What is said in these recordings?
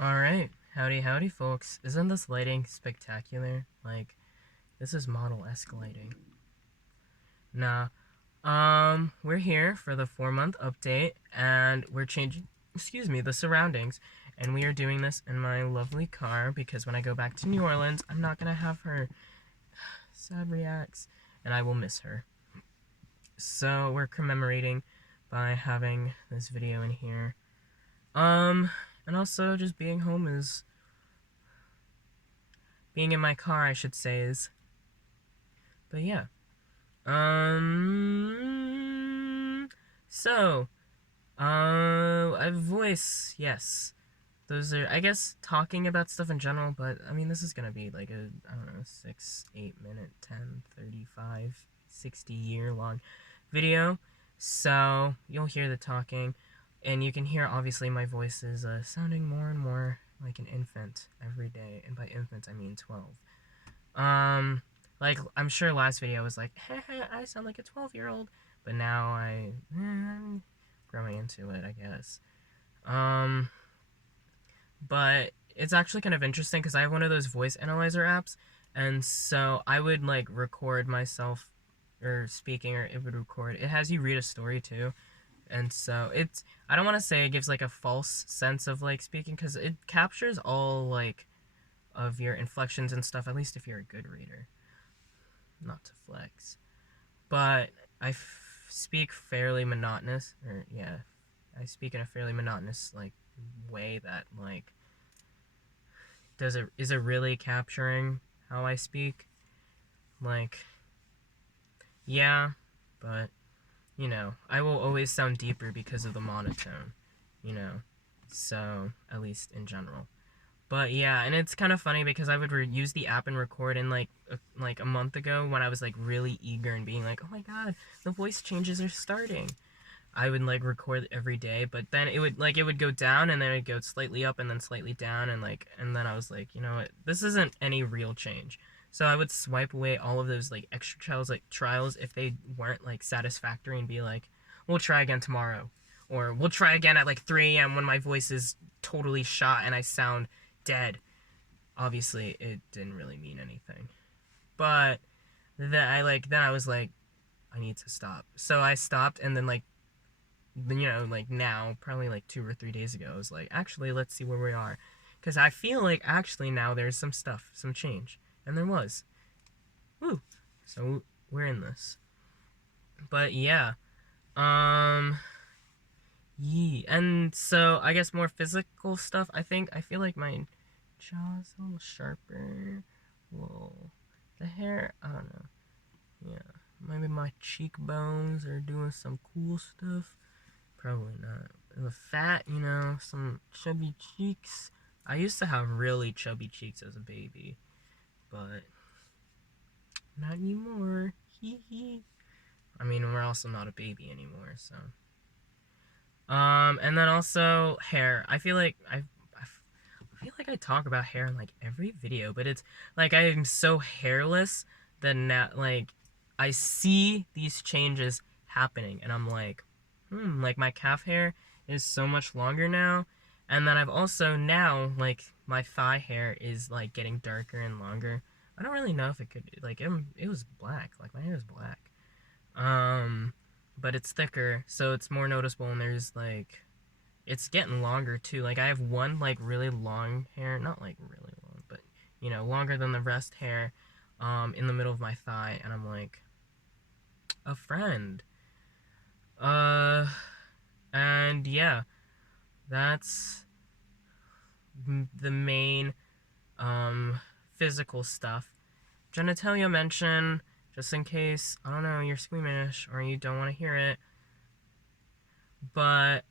Alright, howdy howdy folks. Isn't this lighting spectacular? Like, this is model-esque lighting. Nah, we're here for the 4-month update, and we're changing, the surroundings, and we are doing this in my lovely car, because when I go back to New Orleans, I'm not gonna have her sad reacts, and I will miss her. So, we're commemorating by having this video in here. And also, just being home is being in my car, I should say, is. But yeah. So, a voice, yes. Those are, I guess, talking about stuff in general, but, I mean, this is gonna be like a, I don't know, 6, 8 minute, 10, 35, 60 year long video. So, you'll hear the talking, and you can hear, obviously, my voice is sounding more and more like an infant every day, and by infant, I mean 12. Like, I'm sure last video was like, hey, I sound like a 12-year-old, but now I'm growing into it, I guess. But it's actually kind of interesting because I have one of those voice analyzer apps, and so I would, like, record myself or speaking, or it would record. It has you read a story, too. And so it's, I don't want to say it gives, like, a false sense of, like, speaking, because it captures all, like, of your inflections and stuff, at least if you're a good reader. Not to flex. But I speak fairly monotonous, or yeah, I speak in a fairly monotonous, like, way that, like, is it really capturing how I speak? Like, yeah, but, I will always sound deeper because of the monotone, you know, so, at least in general. But yeah, and it's kind of funny because I would use the app and record in like a month ago when I was like really eager and being like, oh my god, the voice changes are starting. I would like record every day, but then it would go down and then it would go slightly up and then slightly down, and then I was like, you know what, this isn't any real change. So I would swipe away all of those like extra trials if they weren't like satisfactory and be like, we'll try again tomorrow. Or we'll try again at like 3 a.m. when my voice is totally shot and I sound dead. Obviously, it didn't really mean anything. But then I was like, I need to stop. So I stopped, and then like now, probably like 2 or 3 days ago, I was like, actually, let's see where we are, because I feel like actually now there's some change, and there was. Woo. So we're in this. But yeah, um, and so I guess more physical stuff. I feel like my jaw's a little sharper. Whoa. The hair, I don't know. Yeah. Maybe my cheekbones are doing some cool stuff. Probably not. The fat, some chubby cheeks. I used to have really chubby cheeks as a baby, but not anymore. Hee hee. I mean, we're also not a baby anymore, so. And then also hair. I feel like I talk about hair in like every video, but it's like I'm so hairless that now, like, I see these changes happening, and I'm like my calf hair is so much longer now, and then I've also now, like, my thigh hair is like getting darker and longer. I don't really know if it could, like, it was black, like my hair is black, um, but it's thicker, so it's more noticeable, and there's like it's getting longer too. Like I have one like really long hair, not like really long, but longer than the rest hair, in the middle of my thigh, and I'm like, a friend. Uh, and yeah, that's the main physical stuff. Genitalia mention, just in case, I don't know, you're squeamish or you don't want to hear it. But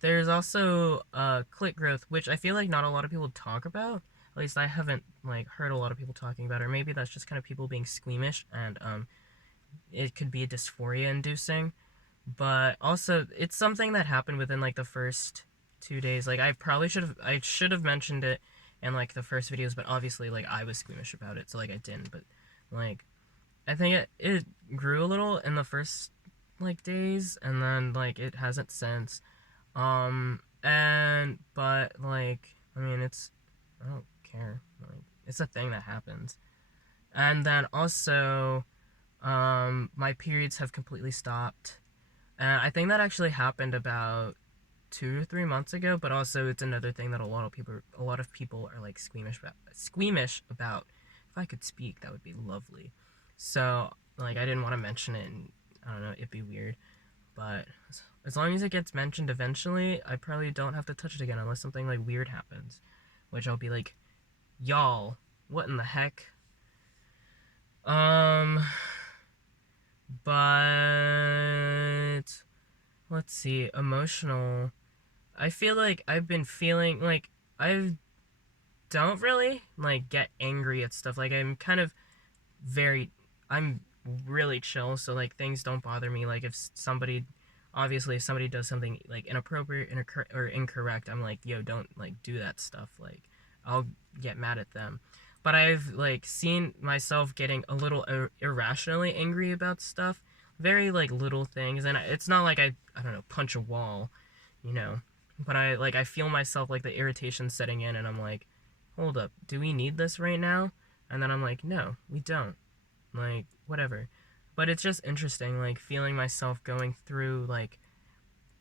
there's also clit growth, which I feel like not a lot of people talk about. At least I haven't like heard a lot of people talking about it. Or maybe that's just kind of people being squeamish, and it could be a dysphoria inducing. But also, it's something that happened within like the first 2 days. Like I should have mentioned it in like the first videos, but obviously like I was squeamish about it, so like I didn't. But like I think it grew a little in the first like days, and then like it hasn't since. but like, I mean, I don't care. Like, it's a thing that happens. And then also, my periods have completely stopped. And I think that actually happened about 2 or 3 months ago. But also, it's another thing that a lot of people are like squeamish about. Squeamish about. If I could speak, that would be lovely. So, like, I didn't want to mention it, and I don't know, it'd be weird. But as long as it gets mentioned eventually, I probably don't have to touch it again unless something like weird happens, which I'll be like, y'all, what in the heck? Um, but let's see, emotional. I feel like I've been feeling like I don't really like get angry at stuff. Like very, I'm really chill, so like things don't bother me. Like if somebody, obviously, if somebody does something like inappropriate or incorrect, I'm like, yo, don't like do that stuff. Like, I'll get mad at them. But I've like seen myself getting a little irrationally angry about stuff, very like little things, and it's not like I don't know, punch a wall, you know. But I feel myself like the irritation setting in, and I'm like, hold up, do we need this right now? And then I'm like, no, we don't. Like, whatever. But it's just interesting, like, feeling myself going through, like,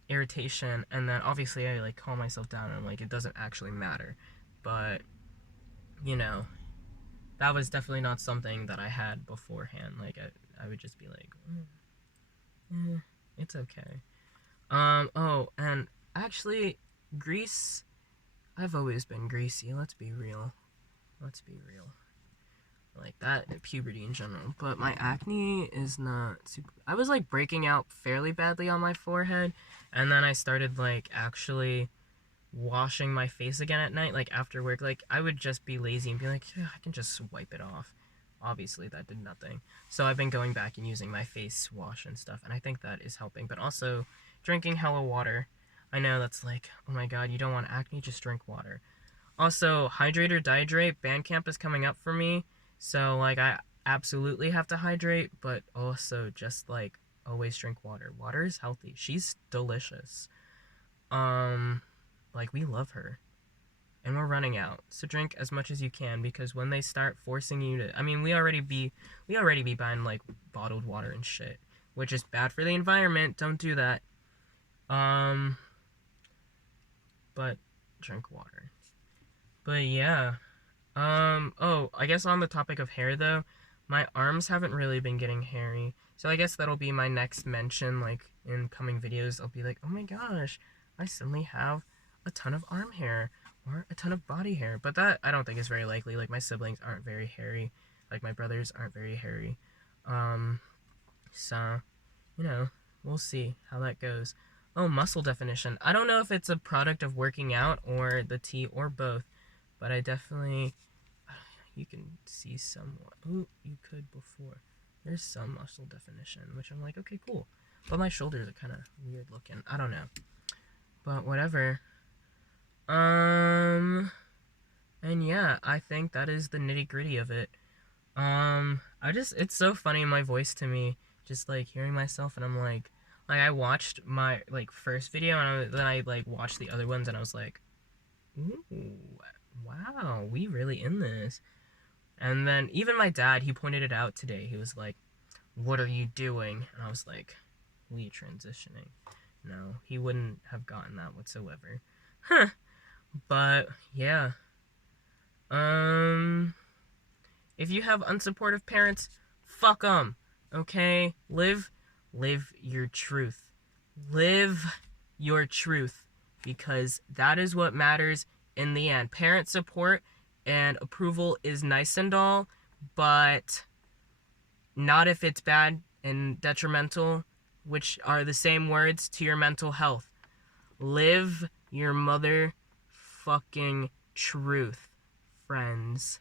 irritation, and then obviously I, like, calm myself down, and I'm like, it doesn't actually matter. But, you know, that was definitely not something that I had beforehand. Like, I would just be like, it's okay. Oh, and actually, Grease, I've always been greasy, let's be real. Let's be real. Like that and puberty in general, but my acne is not super. I was like breaking out fairly badly on my forehead, and then I started like actually washing my face again at night, like after work. Like I would just be lazy and be like, yeah, I can just wipe it off. Obviously that did nothing, so I've been going back and using my face wash and stuff, and I think that is helping. But also drinking hella water. I know that's like, oh my god, you don't want acne, just drink water. Also, hydrate or dehydrate. Bandcamp is coming up for me, so like I absolutely have to hydrate, but also just like always drink water. Water is healthy. She's delicious. Um, like we love her, and we're running out. So drink as much as you can because when they start forcing you to, I mean, we already be buying like bottled water and shit, which is bad for the environment. Don't do that. Um, but drink water. But yeah. Oh, I guess on the topic of hair though, my arms haven't really been getting hairy. So I guess that'll be my next mention, like in coming videos. I'll be like, oh my gosh, I suddenly have a ton of arm hair or a ton of body hair. But that I don't think is very likely. Like my siblings aren't very hairy. Like my brothers aren't very hairy. Um, so, you know, we'll see how that goes. Oh, muscle definition. I don't know if it's a product of working out or the tea or both, but I definitely, you can see somewhat. Oh, you could before. There's some muscle definition, which I'm like, okay, cool. But my shoulders are kind of weird looking. I don't know. But whatever. And yeah, I think that is the nitty gritty of it. It's so funny my voice to me, just like hearing myself, and I'm like I watched my like first video, and then I like watched the other ones, and I was like, ooh, wow, we really in this. And then even my dad, he pointed it out today. He was like, what are you doing? And I was like, we transitioning. No, he wouldn't have gotten that whatsoever. Huh. But yeah. If you have unsupportive parents, fuck them. Okay? Live your truth. Live your truth. Because that is what matters in the end. Parent support and approval is nice and all, but not if it's bad and detrimental, which are the same words to your mental health. Live your mother fucking truth, friends.